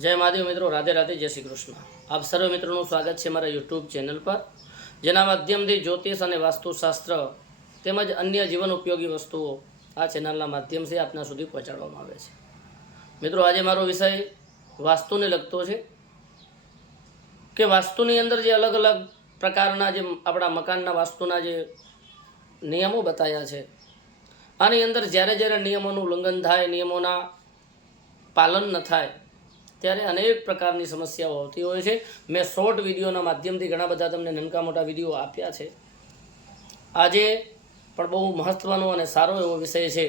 जय महादेव मित्रों, राधे राधे, जय श्री कृष्ण। आप सर्व मित्रों स्वागत है मारा यूट्यूब चैनल पर, जेना माध्यमथी ज्योतिष और वास्तुशास्त्र તેમજ अन्य जीवन उपयोगी वस्तुओं आ चेनलना माध्यम से आपना सुधी पहोंचाडवामां आवे छे। मित्रों, आज मारो विषय वास्तुने लगतो छे कि वास्तुनी अंदर जे अलग अलग प्रकारना जे आपणा मकानना वास्तुना जे नियमों बताया छे, आनी अंदर ज्यारे ज्यारे नियमोनुं उल्लंघन थाय, नियमोना पालन न थाय त्यारे अनेक प्रकारनी समस्याओं होती होय छे। मैं शॉर्ट विडियोना माध्यमथी घणा बधा तमने ननका मोटा विडियो आप्या छे। आजे पण बहु महत्वनो अने सारो एवो विषय छे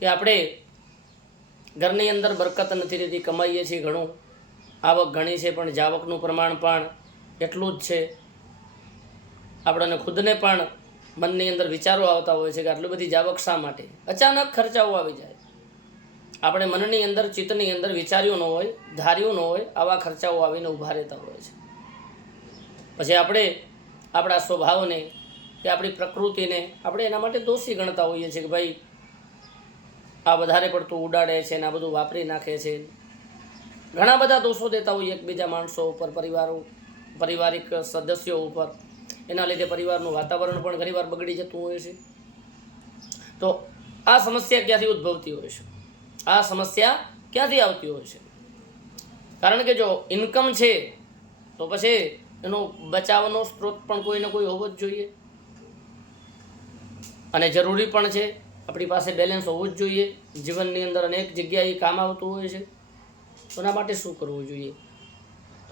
कि आपणे घरनी अंदर बरकत नथी रहेती, कमाईए छीए घणुं, आवक घणी छे पण जावकनुं प्रमाण पण एटलुं ज छे। आपणे खुदने पण मननी अंदर विचारो आवता होय छे कि आटली बधी जावक शा माटे, अचानक खर्चाओ आवी जाय। આપણે મનની અંદર ચિત્તની અંદર વિચાર્યું ન હોય, ધાર્યું ન હોય, આવા ખર્ચાઓ આવીને ઊભા રહેતા હોય છે। પછી આપણે આપણા સ્વભાવને કે આપણી પ્રકૃતિને આપણે એના માટે દોષી ગણતા હોઈએ છીએ કે ભાઈ આ વધારે પડતું ઉડાડે છે ને આ બધું વાપરી નાખે છે। ઘણા બધા દોષો દેતા હોઈએ એકબીજા માણસો ઉપર, પારિવારિક સદસ્યો ઉપર। એના લીધે પરિવારનું વાતાવરણ પણ ઘણીવાર બગડી જતું હોય છે। તો આ સમસ્યા ક્યાંથી ઉદ્ભવતી હોય છે? आ समस्या क्यांथी आवती होय छे? कारण के जो इनकम छे तो पछी एनो बचावनो स्त्रोत पण कोई ने कोई होवो ज जोईए अने जरूरी पण छे। आपणी पासे बेलेंस होवुं ज जोईए। जीवननी अंदर अनेक जग्याए काम आवतुं होय छे, तो एना माटे शुं करवुं जोईए?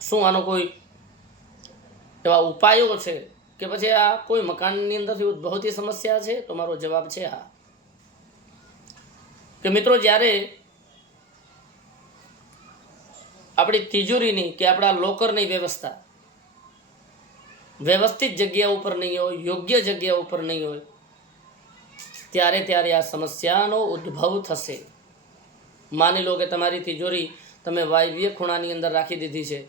शुं आनो कोई एवा उपायो छे के पछी आ कोई मकाननी अंदरथी उद्भवती समस्या छे? तो मारो जवाब छे हाँ। कि मित्रों, ज्यारे अपनी तिजोरीनी के अपना लॉकरनी व्यवस्था व्यवस्थित जग्या पर नहीं हो, योग्य जग्या पर नहीं हो, त्यारे त्यारे आ समस्यानो उद्भव थशे। मानी लो कि तमारी तिजोरी तमे वायव्य खूणानी अंदर राखी दीधी छे,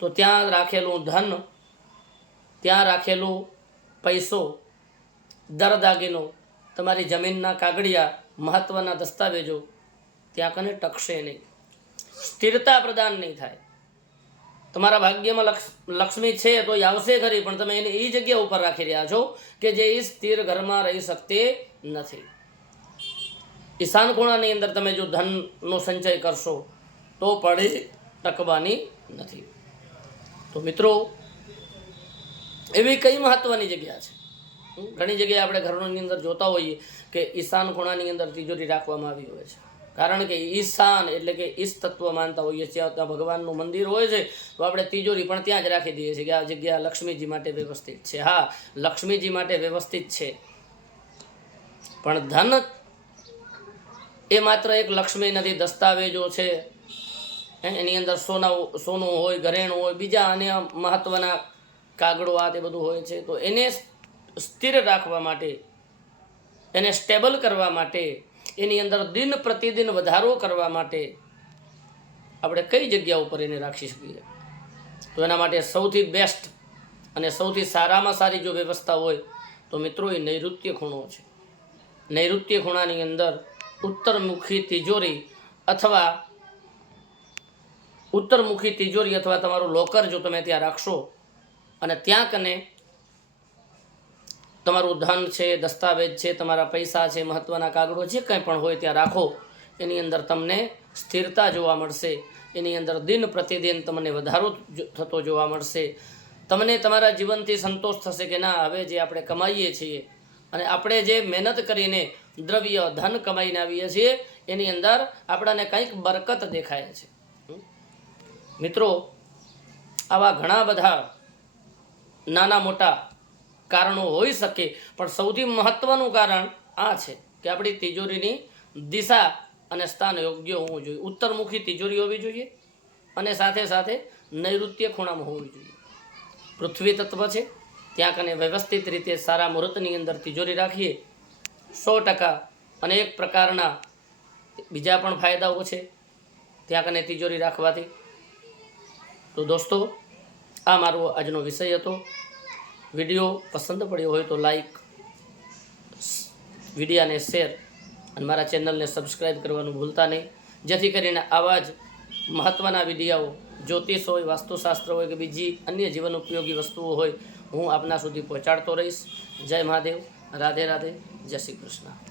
तो त्यां राखेलुं धन, त्यां राखेलुं पैसो, दरदागीनो, तमारी जमीनना कागड़िया, महत्वना दस्तावेजों त्यां कने टकशे नहीं, स्थिरता प्रदान नहीं थाय। तमारा भाग्यमां लक्ष्मी छे तो आवशे खरी, पण तमे एने ए जग्या पर राखी रह्या छो कि जे स्थिर घरमां रही शकते नथी। ईशान खूणानी अंदर तमे जो धननो संचय करशो तो पड़ी टकवानी नथी। तो मित्रों, एवी कई महत्वनी जग्या छे। घणी जग्याए आपणे घरोनी अंदर जोता होईए कि ईशान खूणानी अंदर तिजोरी राखवामां आवी होय छे, कारण के ईशान एटले के ईष्ट तत्व मानता होईए छीए। त्यां भगवाननुं मंदिर होय छे तो आपणे तिजोरी पण त्यां ज राखी दीए छीए कि आ जग्या लक्ष्मीजी माटे व्यवस्थित छे। हाँ, लक्ष्मीजी माटे व्यवस्थित छे, पण धन ए मात्र एक लक्ष्मी नथी। दस्तावेजो छे, एनी अंदर सोનું होय, घरेणું होय, बीजा अन्य महत्वना कागड़ो आ ते बधुं होय छे। तो एने स्थिर राखवा माटे, एने स्टेबल करवा माटे, एनी अंदर दिन प्रतिदिन वधारो करवा माटे आपणे कई जग्याओ पर एने राखी शकीए? तो एना माटे सौथी बेस्ट अने सौथी सारामां सारी जो व्यवस्था होय तो मित्रों, ए नैऋत्य खूणो छे। नैऋत्य खूणानी अंदर उत्तरमुखी तिजोरी अथवा तमारो लॉकर जो तमे त्यां राखशो अने त्यां कने तमारुं धन छे, दस्तावेज छे, तमारा पैसा छे, महत्वना कागड़ो जे कंई पण होय त्यां राखो, एनी अंदर तमने स्थिरता जोवा मळशे। एनी अंदर दिन प्रतिदिन तमने वधारो थतो जोवा मळशे। तमने तमारा जीवनथी संतोष थशे कि ना, हवे जे आपणे कमाईए छीए अने आपणे जे मेहनत करीने द्रव्य धन कमाईने आवीए छीए एनी अंदर आपणाने कंईक बरकत देखाय छे। मित्रों, आवा घणा बधा नाना मोटा कारणों होई सके, पण सौथी महत्वनुं कारण आ छे कि आपणी तिजोरीनी दिशा अने स्थान योग्य होवुं जोईए। उत्तरमुखी तिजोरी होवी जोईए अने साथे साथे नैऋत्य खूणामां होवी जोईए। पृथ्वी तत्व छे त्यां कने व्यवस्थित रीते सारा मुहूर्तनी अंदर तिजोरी राखीए 100% अनेक प्रकारना बीजा पण फायदाओ छे त्यां कने तिजोरी राखवाथी। तो दोस्तों, आ मारो आजनो विषय हतो। विडियो पसंद पड्यो होय तो लाइक, विडियोने शेर अने मारा चेनल ने सब्सक्राइब करवानुं भूलता नहीं, जेथी करीने आवा ज મહત્ત્વના વિડીયાઓ જ્યોતિષ હોય, વાસ્તુશાસ્ત્ર હોય કે બીજી અન્ય જીવન ઉપયોગી વસ્તુઓ હોય હું આપના સુધી પહોંચાડતો રહીશ. જય મહાદેવ, રાધે રાધે, જય શ્રી કૃષ્ણ.